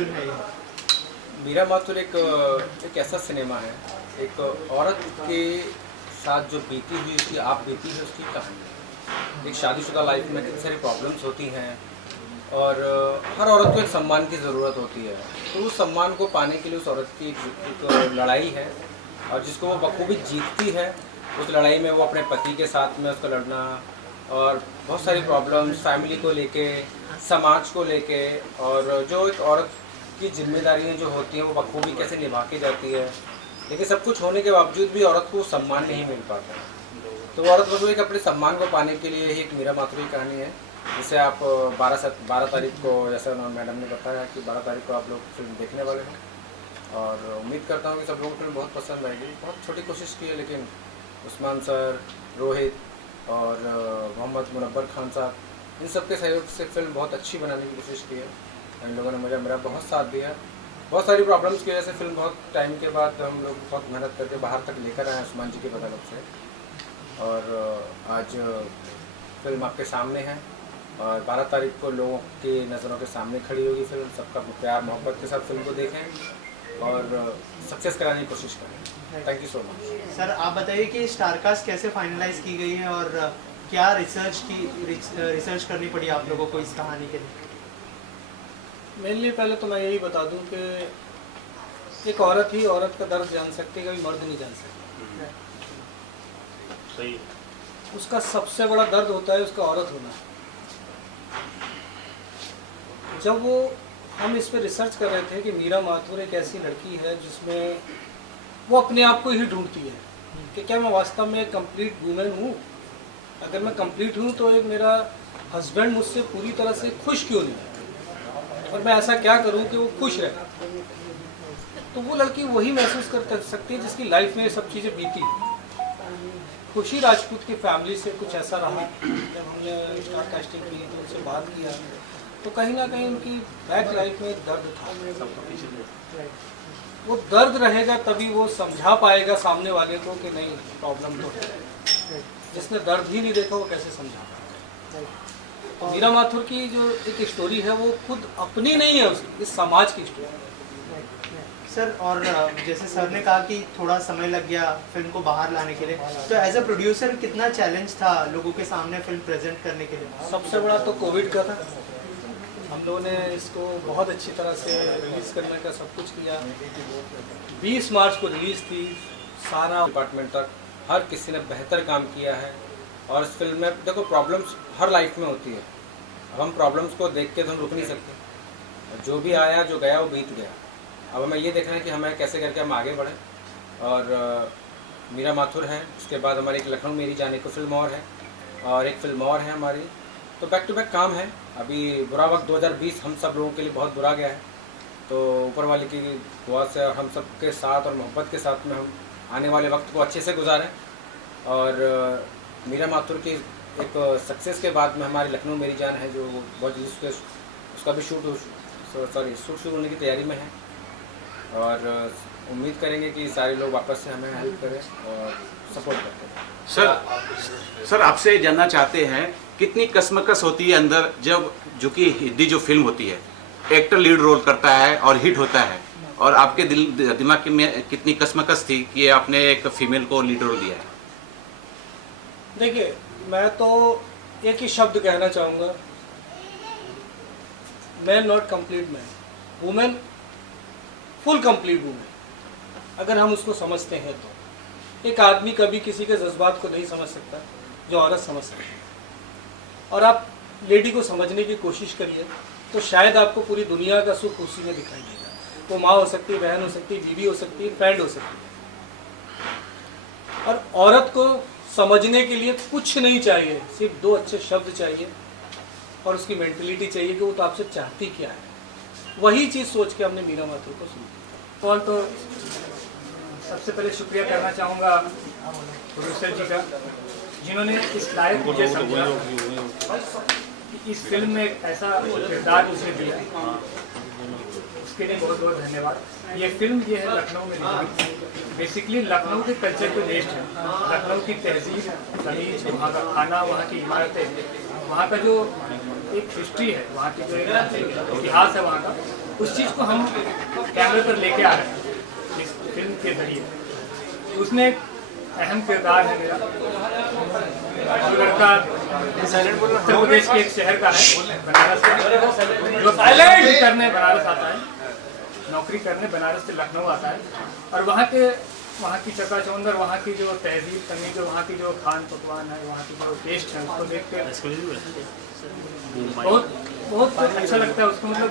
Film है ये? मीरा माथुर एक ऐसा सिनेमा है, एक औरत के साथ जो बीती हुई उसकी आप बीती है उसकी कहानी। एक शादीशुदा लाइफ में कितनी सारी प्रॉब्लम्स होती हैं और हर औरत को एक सम्मान की ज़रूरत होती है। तो उस सम्मान को पाने के लिए उस औरत की एक लड़ाई है और जिसको वो बखूबी जीतती है। उस लड़ाई में वो अपने पति के साथ में उसका लड़ना और बहुत सारी प्रॉब्लम्स फैमिली को लेके, समाज को लेके, और जो एक औरत की जिम्मेदारियाँ जो होती हैं वो बखूबी कैसे निभा के जाती है। लेकिन सब कुछ होने के बावजूद भी औरत को सम्मान नहीं मिल पाता है। तो वो औरत बस एक अपने सम्मान को पाने के लिए ही एक मीरा माथुर की कहानी है, जिसे आप 12 तारीख को, जैसा मैडम ने बताया कि 12 तारीख को आप लोग फिल्म देखने वाले हैं और उम्मीद करता हूँ कि सब लोगों को फिल्म बहुत पसंद आएगी। बहुत छोटी कोशिश की है लेकिन उस्मान सर, रोहित और मोहम्मद मुनव्वर खान साहब, इन सब के सहयोग से फिल्म बहुत अच्छी बनाने की कोशिश की है। इन लोगों ने मेरा बहुत साथ दिया। बहुत सारी प्रॉब्लम्स की वजह से फिल्म बहुत टाइम के बाद हम लोग बहुत मेहनत करके बाहर तक लेकर आए उस्मान जी की बदौलत से, और आज फिल्म आपके सामने है और 12 तारीख को लोगों की नज़रों के सामने खड़ी होगी फिल्म। सबका प्यार मोहब्बत के साथ फिल्म को देखें और सक्सेस कराने की कोशिश करें। Thank you so much. Sir आप बताइए कि स्टारकास्ट कैसे फाइनलाइज की गई है और क्या रिसर्च करनी पड़ी आप लोगों को इस कहानी के लिए? मेनली पहले तो मैं यही बता दूं कि एक औरत ही औरत का दर्द जान सकती है, कभी मर्द नहीं जान सकता। सही। उसका सबसे बड़ा दर्द होता है उसका औरत होना। जब हम इस पे रिसर्च कर रहे थे कि मीरा माथुर एक ऐसी लड़की है जिसमें वो अपने आप को ही ढूंढती है कि क्या मैं वास्तव में एक कंप्लीट वूमेन हूँ। अगर मैं कंप्लीट हूँ तो एक मेरा हस्बैंड मुझसे पूरी तरह से खुश क्यों नहीं, और मैं ऐसा क्या करूं कि वो खुश रहे। तो वो लड़की वही महसूस कर सकती है जिसकी लाइफ में ये सब चीज़ें बीती। खुशी राजपूत की फैमिली से कुछ ऐसा रहा, जब हमने स्टार कास्टिंग की तो उनसे बात किया तो कहीं ना कहीं उनकी बैक लाइफ में दर्द था। वो दर्द रहेगा तभी वो समझा पाएगा सामने वाले को कि नहीं प्रॉब्लम तो है। जिसने दर्द ही नहीं देखा वो कैसे समझा पाएगा। मीरा माथुर की जो एक स्टोरी है वो खुद अपनी नहीं है, उसकी इस समाज की स्टोरी है। सर और जैसे सर ने कहा कि थोड़ा समय लग गया फिल्म को बाहर लाने के लिए, तो एज अ प्रोड्यूसर कितना चैलेंज था लोगों के सामने फिल्म प्रेजेंट करने के लिए? सबसे बड़ा तो कोविड का था। हम लोगों ने इसको बहुत अच्छी तरह से रिलीज़ करने का सब कुछ किया। 20 मार्च को रिलीज़ थी। सारा डिपार्टमेंट तक हर किसी ने बेहतर काम किया है। और इस फिल्म में देखो प्रॉब्लम्स हर लाइफ में होती है। अब हम प्रॉब्लम्स को देख के तो हम रुक नहीं सकते। जो भी आया जो गया वो बीत गया। अब हमें ये देखना है कि हमें कैसे करके हम आगे बढ़ें। और मीरा माथुर है, उसके बाद हमारी एक लखनऊ मेरी जाने को फिल्म और है और एक फिल्म और है हमारी। तो बैक टू बैक काम है। अभी बुरा वक्त 2020 हम सब लोगों के लिए बहुत बुरा गया है। तो ऊपर वाले की दुआ से और हम सब के साथ और मोहब्बत के साथ में हम आने वाले वक्त को अच्छे से गुजारें। और मीरा माथुर की एक सक्सेस के बाद में हमारी लखनऊ मेरी जान है जो बहुत जल्दी उसका भी शूट शुरू होने की तैयारी में है। और उम्मीद करेंगे कि सारे लोग वापस से हमें हेल्प करें और सपोर्ट करें। सर आपसे जानना चाहते हैं कितनी कसमकस होती है अंदर जब जो कि हिंदी जो फिल्म होती है एक्टर लीड रोल करता है और हिट होता है, और आपके दिमाग में कितनी कसमकस थी कि आपने एक फीमेल को लीड रोल दिया है? देखिए, मैं तो एक ही शब्द कहना चाहूँगा, man not complete man, women full complete women. अगर हम उसको समझते हैं तो एक आदमी कभी किसी के जज्बात को नहीं समझ सकता जो औरत समझ सकती है। और आप लेडी को समझने की कोशिश करिए तो शायद आपको पूरी दुनिया का सुख उसी में दिखाई देगा। वो माँ हो सकती है, बहन हो सकती है, बीवी हो सकती है, फ्रेंड हो सकती है। और औरत को समझने के लिए कुछ नहीं चाहिए, सिर्फ 2 अच्छे शब्द चाहिए और उसकी मेंटलिटी चाहिए कि वो तो आपसे चाहती क्या है। वही चीज़ सोच के हमने मीरा माथुर को सुनी। और तो सबसे पहले शुक्रिया करना चाहूँगा प्रोड्यूसर जी का, जिन्होंने इस लायक मुझे समझा कि इस फिल्म में एक ऐसा किरदार उसने दिया, उसके लिए बहुत बहुत धन्यवाद। ये फिल्म ये है लखनऊ में निकली, बेसिकली लखनऊ के कल्चर को बेस्ड है। लखनऊ की तहजीब, तमीज़, वहाँ का खाना, वहाँ की इमारतें वहाँ का जो एक हिस्ट्री है, वहाँ की जो एक इतिहास है वहाँ का, उस चीज़ को हम कैमरे पर लेके आ रहे हैं इस फिल्म के जरिए। उसमें एक अहम किरदार है मेरा, जो लड़का उत्तर प्रदेश के एक शहर का है, बनारस का, जो नौकरी करने बनारस आता है, नौकरी करने बनारस से लखनऊ आता है, और वहाँ की चकाचौंध, वहाँ की जो तहजीब करनी, जो वहाँ की जो खान पकवान है, वहाँ की जो टेस्ट है, उसको देख के बहुत अच्छा लगता है उसको। मतलब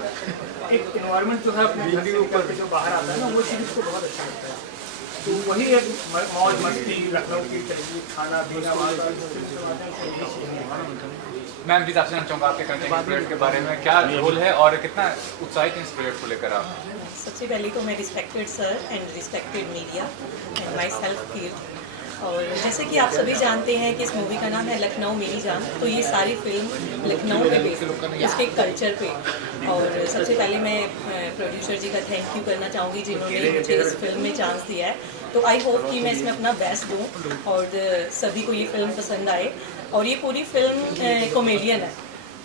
एक इन्वायरमेंट जो है अपने घर से निकल के जो बाहर आता है ना, वो चीज़ उसको बहुत अच्छा लगता है। तो वही एक मौज मस्ती, लखनऊ की तहजीब, खाना पीना, वहाँ का मैम प्लीज आपसे जानना चाहूँगा आपके कंटेंट क्रिएट के बारे में, क्या रोल है और कितना उत्साहित हैं इस प्रोजेक्ट को लेकर आप? सबसे पहले तो मैं respected sir and respected media and myself Kirt, और जैसे कि आप सभी जानते हैं कि इस मूवी का नाम है लखनऊ मेरी जान, तो ये सारी फिल्म लखनऊ पे बेस्ड है, उसके कल्चर पे। और सबसे पहले मैं प्रोड्यूसर जी का थैंक यू करना चाहूँगी जिन्होंने मुझे इस फिल्म में चांस दिया है। तो आई होप कि मैं इसमें अपना बेस्ट दूँ और सभी को ये फिल्म पसंद आए। और ये पूरी फिल्म कॉमेडियन है,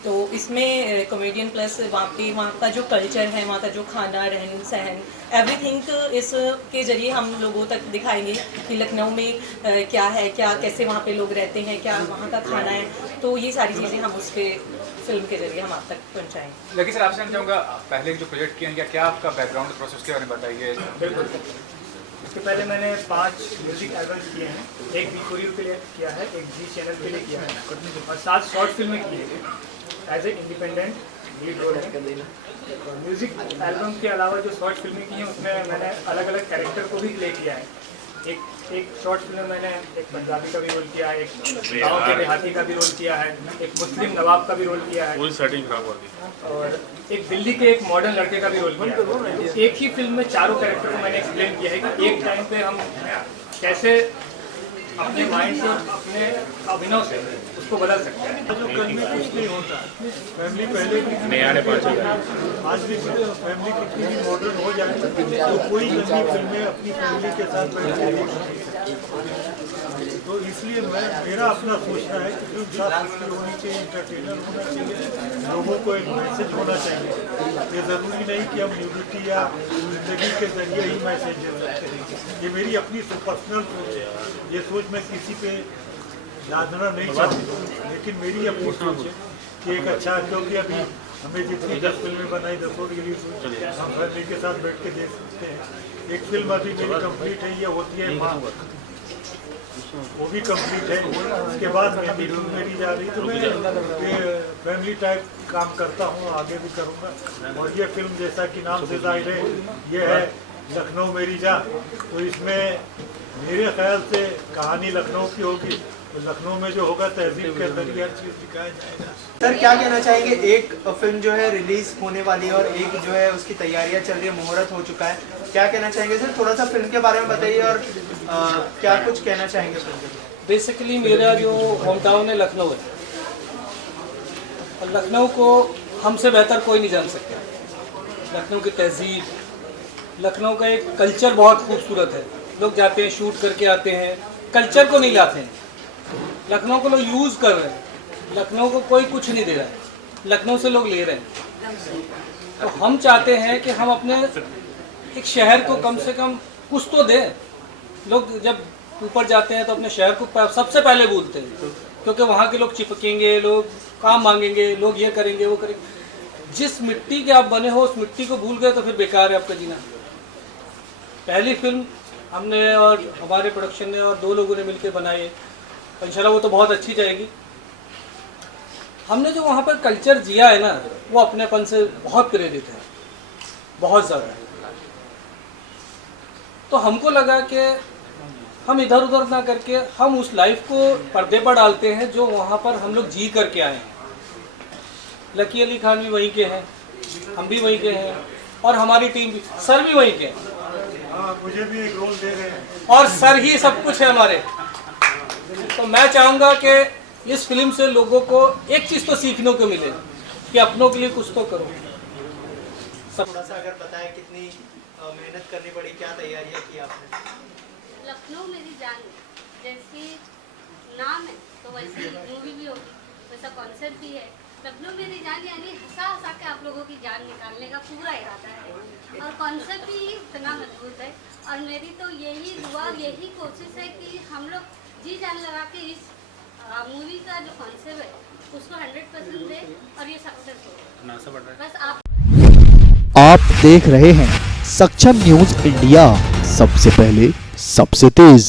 तो इसमें कॉमेडियन प्लस वहाँ का जो कल्चर है, वहाँ का जो खाना, रहन सहन, एवरीथिंग इसके ज़रिए हम लोगों तक दिखाएंगे कि लखनऊ में क्या है, क्या कैसे वहाँ पे लोग रहते हैं, क्या वहाँ का खाना है। तो ये सारी चीज़ें हम उसके फिल्म के ज़रिए हम आप तक पहुँचाएँगे। लेकिन सर आपसे जानना चाहूँगा, पहले जो प्रोजेक्ट किए हैं, क्या आपका बैकग्राउंड प्रोसेस के बारे में बताइए। बिल्कुल। इसके पहले मैंने 5 म्यूजिक एल्बम किए हैं, एक बिल्कुरियर के लिए किया है, एक जी चैनल के लिए किया है, और 7 शॉर्ट फिल्में की है as a independent lead role है। म्यूजिक एल्बम के अलावा जो शॉर्ट फिल्में की हैं उसमें मैंने अलग अलग कैरेक्टर को भी प्ले किया है। एक शॉर्ट फिल्म में मैंने एक पंजाबी का भी रोल किया है, एक गाँव के देहाती का भी रोल किया है, एक मुस्लिम नवाब का भी रोल किया है, और एक दिल्ली के एक मॉडर्न लड़के का भी रोल किया है। एक ही फिल्म में चारों कैरेक्टर को मैंने एक्सप्लेन किया है कि एक टाइम पे हम कैसे अपने माइंड से, अपने अभिनव से उसको बदल सकते हैं। जो कल में कुछ नहीं होता, फैमिली पहले आज भी फैमिली कितनी भी मॉडर्न हो जाए तो कोई नई फिल्में अपनी फैमिली के साथ बैठ के देख सकते हैं। तो इसलिए मेरा अपना सोचना है कि फिल्म साफ होनी चाहिए, इंटरटेनर होना चाहिए, लोगों को एक मैसेज होना चाहिए। ये ज़रूरी नहीं कि हम न्यूडिटी या जिंदगी के जरिए ही मैसेज दे सकते हैं। ये मेरी अपनी पर्सनल सोच है, ये सोच मैं किसी पे लादना नहीं चाहती, लेकिन मेरी अपनी सोच है कि एक अच्छा, क्योंकि अभी हमें जितनी 10 फिल्में बनाई 10 रिलीज हुई, हम फैमिली के साथ बैठ के देख सकते हैं। एक फिल्म अभी मेरी कंप्लीट है, ये होती है माँ, वो भी कंप्लीट है। उसके बाद मैं भी फिल्म मेरी जा रही, तो मैं फैमिली टाइप काम करता हूँ, आगे भी करूँगा। और ये फिल्म जैसा कि नाम से जाहिर है, ये है लखनऊ मेरी जान। तो इसमें मेरे ख्याल से कहानी लखनऊ की होगी, तो लखनऊ में जो होगा तहजीब के जरिए हर चीज़ दिखाया जाएगा। सर क्या कहना चाहेंगे, एक फिल्म जो है रिलीज होने वाली है और एक जो है उसकी तैयारियां चल रही है, मुहूर्त हो चुका है, क्या कहना चाहेंगे सर? थोड़ा सा फिल्म के बारे में बताइए और क्या कुछ कहना चाहेंगे फिल्म के बारे में? बेसिकली मेरा जो होम टाउन है लखनऊ है, और लखनऊ को हमसे बेहतर कोई नहीं जान सकता। लखनऊ की तहजीब, लखनऊ का एक कल्चर बहुत खूबसूरत है। लोग जाते हैं, शूट करके आते हैं, कल्चर को नहीं लाते हैं। लखनऊ को लोग यूज़ कर रहे हैं, लखनऊ को कोई कुछ नहीं दे रहा है, लखनऊ से लोग ले रहे हैं। तो हम चाहते हैं कि हम अपने एक शहर को कम से कम कुछ तो दें। लोग जब ऊपर जाते हैं तो अपने शहर को सबसे पहले भूलते हैं, क्योंकि वहाँ के लोग चिपकेंगे, लोग काम मांगेंगे, लोग ये करेंगे वो करेंगे। जिस मिट्टी के आप बने हो उस मिट्टी को भूल गए तो फिर बेकार है आपका जीना। पहली फिल्म हमने और हमारे प्रोडक्शन ने और 2 लोगों ने मिलकर बनाई है, इंशाल्लाह वो तो बहुत अच्छी जाएगी। हमने जो वहाँ पर कल्चर जिया है ना, वो अपनेपन से बहुत प्रेरित है, बहुत ज़्यादा। तो हमको लगा कि हम इधर उधर ना करके हम उस लाइफ को पर्दे पर डालते हैं जो वहाँ पर हम लोग जी करके आए हैं। लकी अली खान भी वहीं के हैं, हम भी वहीं के हैं, और हमारी टीम भी, सर भी वहीं के हैं। हाँ, मुझे भी एक रोल दे रहे हैं, और सर ही सब कुछ है हमारे। तो मैं चाहूँगा कि इस फिल्म से लोगों को एक चीज़ तो सीखने को मिले कि अपनों के लिए कुछ तो करो। थोड़ा सा अगर बताएं कितनी मेहनत करनी पड़ी, क्या तैयारियां की आपने? लखनऊ मेरी जान है, जैसे नाम है तो वैसे मूवी भी होगी, वैसा कॉन्सेप्ट भी है। लखनऊ मेरी जान यानी हंसा हंसा के आप लोगों की जान निकालने का पूरा इरादा है और कॉन्सेप्ट भी इतना मजबूत है। और मेरी तो यही दुआ यही कोशिश है कि हम लोग जी जान लगा के इस मूवी का जो कॉन्सेप्ट है उसको 100% दें और ये सक्सेस हो। बस आप देख रहे हैं सक्षम न्यूज इंडिया, सबसे पहले सबसे तेज।